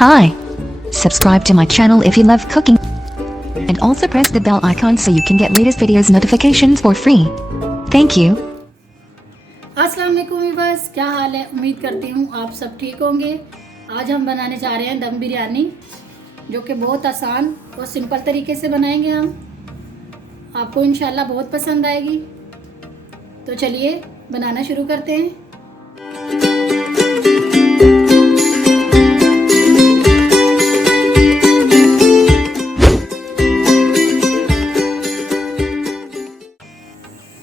Hi. Subscribe to my channel if you love cooking. And also press the bell icon so you can get latest videos notifications for free. Thank you. अस्सलाम वालेकुम viewers, क्या हाल है। उम्मीद करती हूँ आप सब ठीक होंगे। आज हम बनाने जा रहे हैं दम बिरयानी, जो कि बहुत आसान और सिंपल तरीके से बनाएंगे हम। आपको इंशाल्लाह बहुत पसंद आएगी। तो चलिए बनाना शुरू करते हैं।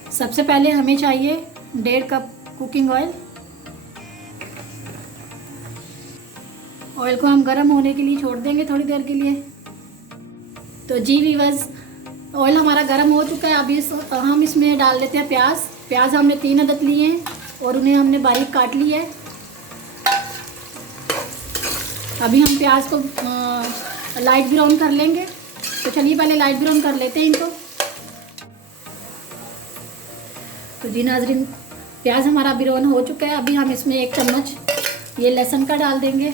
सबसे पहले हमें चाहिए 1.5 कप कुकिंग ऑयल। ऑयल को हम गर्म होने के लिए छोड़ देंगे थोड़ी देर के लिए। तो जी व्यूअर्स, ऑयल हमारा गर्म हो चुका है। अभी हम इसमें डाल लेते हैं प्याज। प्याज हमने 3 अदद लिए हैं और उन्हें हमने बारीक काट लिया है। अभी हम प्याज को लाइट ब्राउन कर लेंगे। तो चलिए पहले लाइट ब्राउन कर लेते हैं इनको। तो जी नाजरीन, प्याज हमारा ब्राउन हो चुका है। अभी हम इसमें 1 चम्मच ये लहसुन का डाल देंगे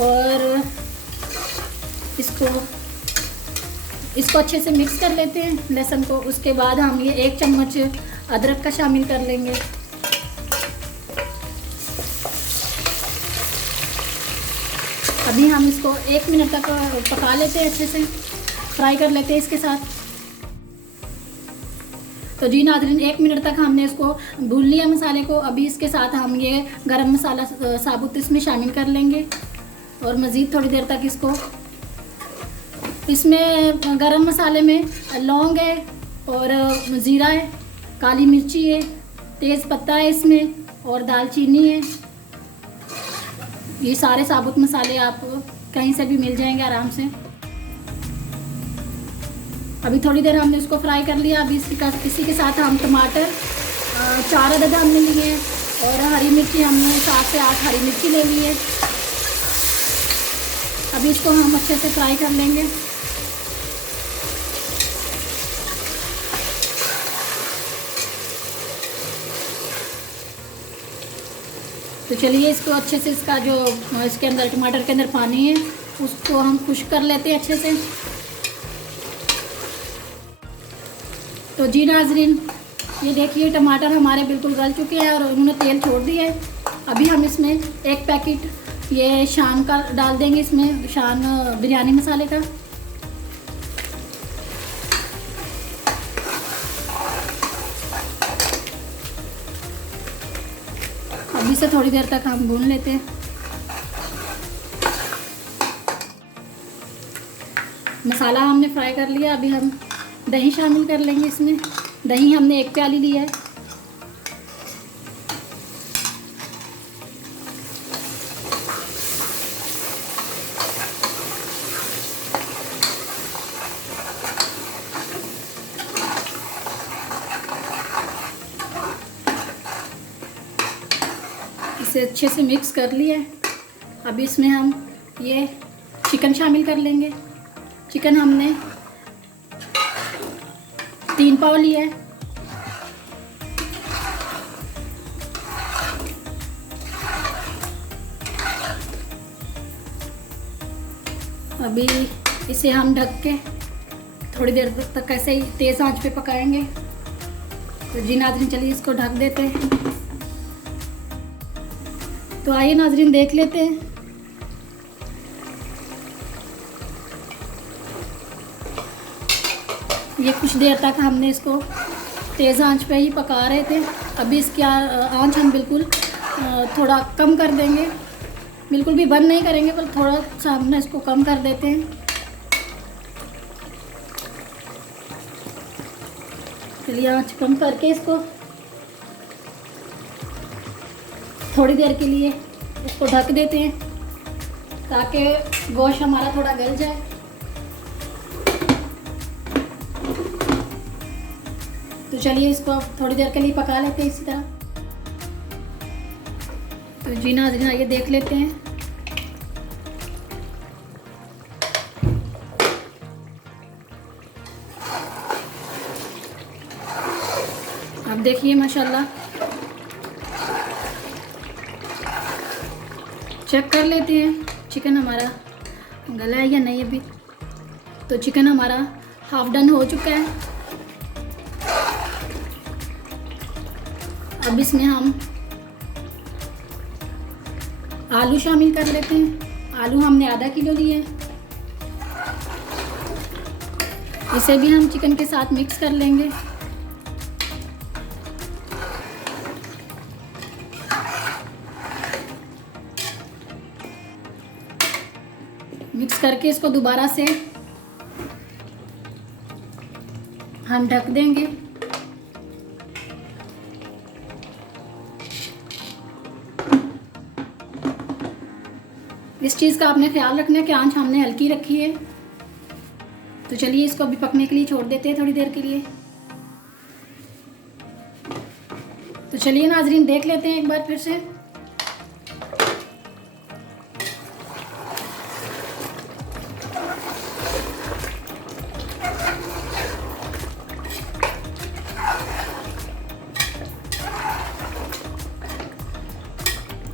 और इसको अच्छे से मिक्स कर लेते हैं लहसुन को। उसके बाद हम ये 1 चम्मच अदरक का शामिल कर लेंगे। अभी हम इसको 1 मिनट तक पका लेते हैं, अच्छे से फ्राई कर लेते हैं इसके साथ। तो जी नाज़रीन, 1 मिनट तक हमने इसको भून लिया मसाले को। अभी इसके साथ हम ये गरम मसाला साबुत इसमें शामिल कर लेंगे और मज़ीद थोड़ी देर तक इसमें गरम मसाले में लौंग है और ज़ीरा है, काली मिर्ची है, तेज़ पत्ता है इसमें और दालचीनी है। ये सारे साबुत मसाले आप कहीं से भी मिल जाएंगे आराम से। अभी थोड़ी देर हमने इसको फ्राई कर लिया। अभी इसी के साथ हम टमाटर 4 अदद हमने लिए हैं और हरी मिर्ची हमने 7 से 8 हरी मिर्ची ले ली है। अभी इसको हम अच्छे से फ्राई कर लेंगे। तो चलिए इसको अच्छे से, इसका जो इसके अंदर टमाटर के अंदर पानी है उसको हम खुश्क कर लेते हैं अच्छे से। तो जी नाजरीन, ये देखिए टमाटर हमारे बिल्कुल गल चुके हैं और उन्होंने तेल छोड़ दिया है। अभी हम इसमें 1 पैकेट ये शान का डाल देंगे, इसमें शान बिरयानी मसाले का। अभी से थोड़ी देर तक हम भून लेते हैं। मसाला हमने फ्राई कर लिया। अभी हम दही शामिल कर लेंगे इसमें। दही हमने 1 प्याली लिया है। इसे अच्छे से मिक्स कर लिया है। अभी इसमें हम ये चिकन शामिल कर लेंगे। चिकन हमने 3 पाव लिया है। अभी इसे हम ढक के थोड़ी देर तक ऐसे ही तेज़ आंच पे पकाएंगे। तो जी नाज़रीन, चलिए इसको ढक देते हैं। तो आइए नाज़रीन देख लेते हैं। ये कुछ देर तक हमने इसको तेज़ आंच पे ही पका रहे थे। अभी इसकी आंच हम बिल्कुल थोड़ा कम कर देंगे। बिल्कुल भी बंद नहीं करेंगे, पर थोड़ा सा हमने इसको कम कर देते हैं। चलिए आंच कम करके इसको थोड़ी देर के लिए इसको ढक देते हैं ताकि गोश्त हमारा थोड़ा गल जाए। तो चलिए इसको थोड़ी देर के लिए पका लेते हैं इसी तरह। तो जी नाज़रीन, आइए देख लेते हैं। अब देखिए माशाल्लाह चेक कर लेते हैं चिकन हमारा गला है या नहीं अभी। तो चिकन हमारा हाफ डन हो चुका है। अब इसमें हम आलू शामिल कर लेते हैं। आलू हमने आधा किलो लिए हैं। इसे भी हम चिकन के साथ मिक्स कर लेंगे। मिक्स करके इसको दोबारा से हम ढक देंगे। इस चीज़ का आपने ख्याल रखना है कि आंच हमने हल्की रखी है। तो चलिए इसको अभी पकने के लिए छोड़ देते हैं थोड़ी देर के लिए। तो चलिए नाजरीन देख लेते हैं एक बार फिर से।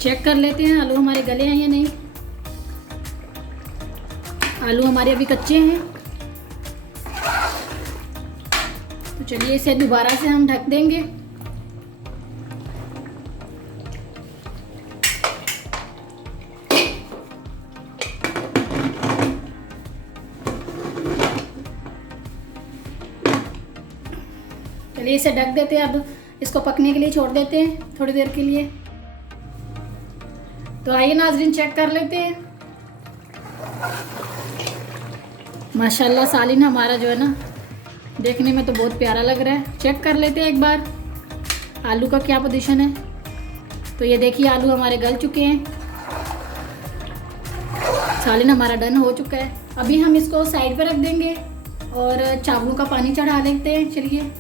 चेक कर लेते हैं आलू हमारे गले हैं या नहीं। आलू हमारे अभी कच्चे हैं। तो चलिए इसे दोबारा से हम ढक देंगे। चलिए इसे ढक देते हैं। अब इसको पकने के लिए छोड़ देते हैं थोड़ी देर के लिए। तो आइए नाजरीन चेक कर लेते हैं। माशाल्लाह सालिन हमारा जो है ना देखने में तो बहुत प्यारा लग रहा है। चेक कर लेते हैं एक बार आलू का क्या पोजीशन है। तो ये देखिए आलू हमारे गल चुके हैं। सालिन हमारा डन हो चुका है। अभी हम इसको साइड पर रख देंगे और चावलों का पानी चढ़ा लेते हैं। चलिए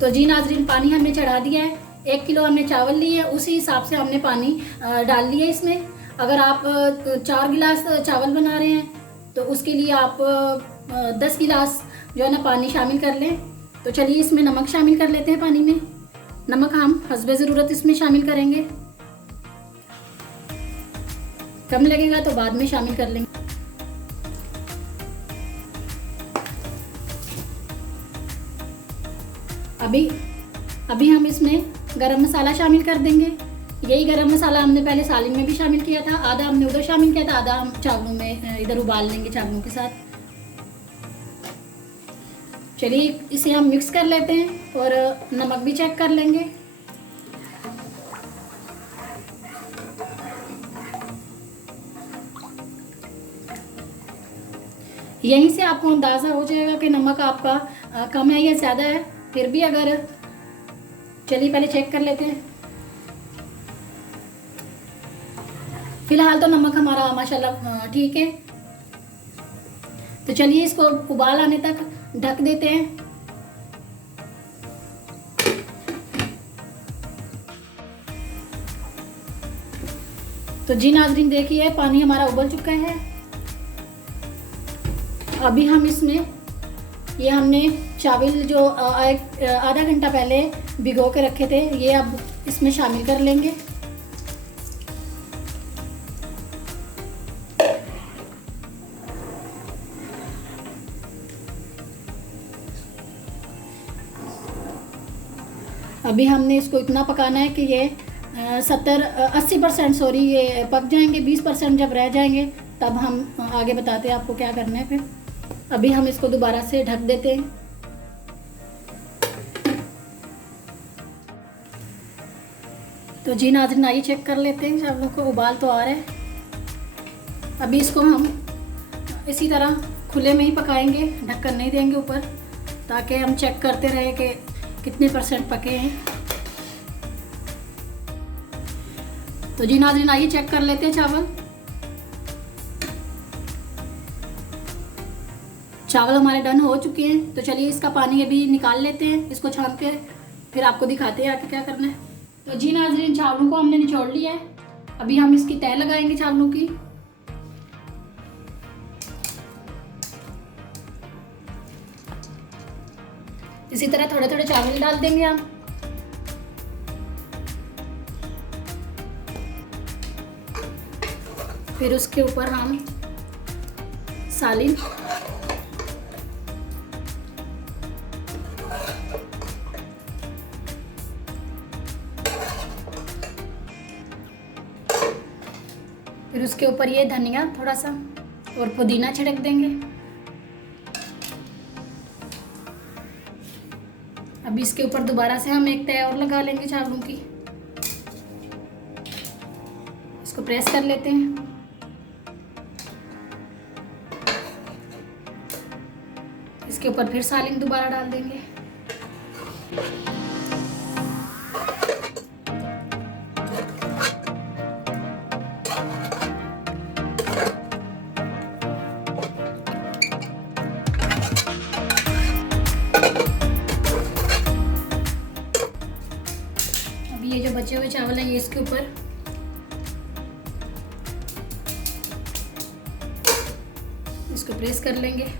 तो जी नाजरीन पानी हमने चढ़ा दिया है। 1 किलो हमने चावल लिए, उसी हिसाब से हमने पानी डाल लिया इसमें। अगर आप 4 गिलास चावल बना रहे हैं तो उसके लिए आप 10 गिलास जो है ना पानी शामिल कर लें। तो चलिए इसमें नमक शामिल कर लेते हैं पानी में। नमक हम हस्बे ज़रूरत इसमें शामिल करेंगे। कम लगेगा तो बाद में शामिल कर लेंगे। अभी हम इसमें गरम मसाला शामिल कर देंगे। यही गरम मसाला हमने पहले सालिन में भी शामिल किया था। आधा हमने उधर शामिल किया था, आधा हम चावलों में इधर उबाल लेंगे चावलों के साथ। चलिए इसे हम मिक्स कर लेते हैं और नमक भी चेक कर लेंगे। यहीं से आपको अंदाज़ा हो जाएगा कि नमक आपका कम है या ज़्यादा है। फिर भी अगर चलिए पहले चेक कर लेते हैं। फिलहाल तो नमक हमारा माशाल्लाह ठीक है। तो चलिए इसको उबाल आने तक ढक देते हैं। तो जी नाज़रीन देखिए पानी हमारा उबल चुका है। अभी हम इसमें ये हमने चावल जो आधा घंटा पहले भिगो के रखे थे ये अब इसमें शामिल कर लेंगे। अभी हमने इसको इतना पकाना है कि ये 80% सॉरी ये पक जाएंगे। 20% जब रह जाएंगे तब हम आगे बताते हैं आपको क्या करना है। फिर अभी हम इसको दोबारा से ढक देते हैं। तो जी नाज़रीन आइए चेक कर लेते हैं। चावलों को उबाल तो आ रहा है। अभी इसको हम इसी तरह खुले में ही पकाएंगे, ढक्कन नहीं देंगे ऊपर, ताकि हम चेक करते रहे कि कितने % पके हैं। तो जी नाज़रीन आइए चेक कर लेते हैं चावल हमारे डन हो चुके हैं। तो चलिए इसका पानी अभी निकाल लेते हैं, इसको छान के फिर आपको दिखाते हैं आगे क्या करना है। तो जी नाज़रीन चावलों को हमने निचोड़ लिया है। अभी हम इसकी तह लगाएंगे चावलों की। इसी तरह थोड़े थोड़े चावल डाल देंगे हम। फिर उसके ऊपर हम सालिन, फिर उसके ऊपर ये धनिया थोड़ा सा और पुदीना छिड़क देंगे। अब इसके ऊपर दोबारा से हम एक तह और लगा लेंगे चावलों की। इसको प्रेस कर लेते हैं। इसके ऊपर फिर सालिन दोबारा डाल देंगे। अब ये जो बचे हुए चावल हैं ये इसके ऊपर इसको प्रेस कर लेंगे।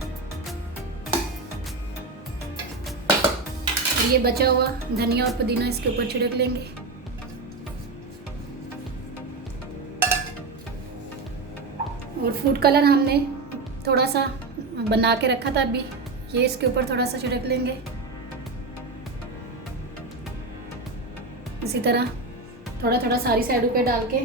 और ये बचा हुआ धनिया और पुदीना इसके ऊपर छिड़क लेंगे। और फूड कलर हमने थोड़ा सा बना के रखा था अभी, ये इसके ऊपर थोड़ा सा छिड़क लेंगे। इसी तरह थोड़ा थोड़ा सारी साइडों पे डाल के।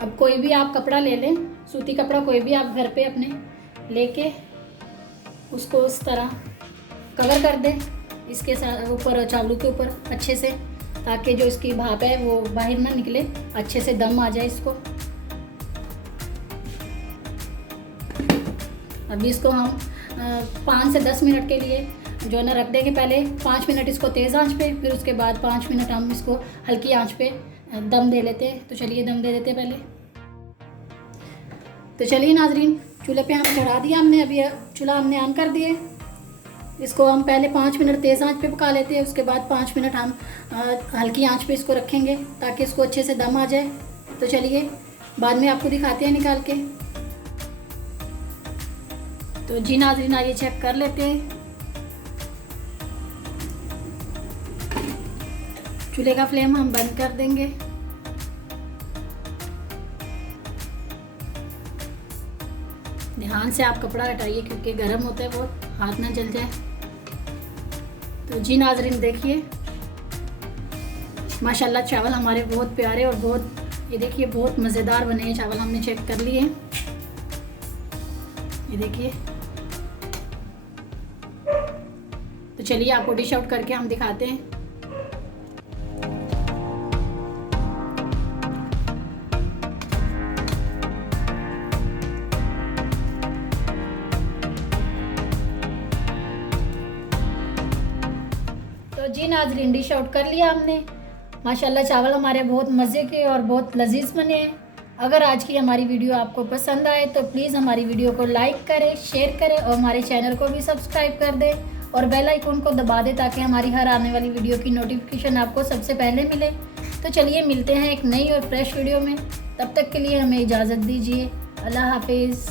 अब कोई भी आप कपड़ा ले लें, सूती कपड़ा कोई भी आप घर पे अपने लेके उसको उस तरह कवर कर दें इसके साथ ऊपर, चावलों के ऊपर अच्छे से, ताकि जो इसकी भाप है वो बाहर ना निकले, अच्छे से दम आ जाए इसको। अभी इसको हम 5 से 10 मिनट के लिए जो है ना रख देंगे। पहले 5 मिनट इसको तेज़ आंच पे, फिर उसके बाद 5 मिनट हम इसको हल्की आंच पे दम दे लेते हैं। तो चलिए दम दे देते हैं पहले। तो चलिए नाजरीन, चूल्हे पे हम चढ़ा दिया हमने, अभी चूल्हा हमने ऑन कर दिए। इसको हम पहले 5 मिनट तेज़ आंच पे पका लेते हैं, उसके बाद 5 मिनट हम हल्की आंच पे इसको रखेंगे ताकि इसको अच्छे से दम आ जाए। तो चलिए बाद में आपको दिखाते हैं निकाल के। तो जी नाजरीन, आइए चेक कर लेते हैं। चूल्हे का फ्लेम हम बंद कर देंगे। ध्यान से आप कपड़ा हटाइए क्योंकि गर्म होता है बहुत, हाथ ना जल जाए। तो जी नाजरीन देखिए, माशाल्लाह चावल हमारे बहुत प्यारे और बहुत, ये देखिए बहुत मज़ेदार बने हैं चावल। हमने चेक कर लिए हैं, ये देखिए। तो चलिए आपको डिश आउट करके हम दिखाते हैं। तो जी नाजरीन, डिश आउट कर लिया हमने। माशाल्लाह चावल हमारे बहुत मज़े के और बहुत लजीज बने हैं। अगर आज की हमारी वीडियो आपको पसंद आए तो प्लीज़ हमारी वीडियो को लाइक करें, शेयर करें और हमारे चैनल को भी सब्सक्राइब कर दें और बेल आइकन को दबा दें ताकि हमारी हर आने वाली वीडियो की नोटिफिकेशन आपको सबसे पहले मिले। तो चलिए मिलते हैं एक नई और फ्रेश वीडियो में। तब तक के लिए हमें इजाज़त दीजिए। अल्लाह हाफिज़।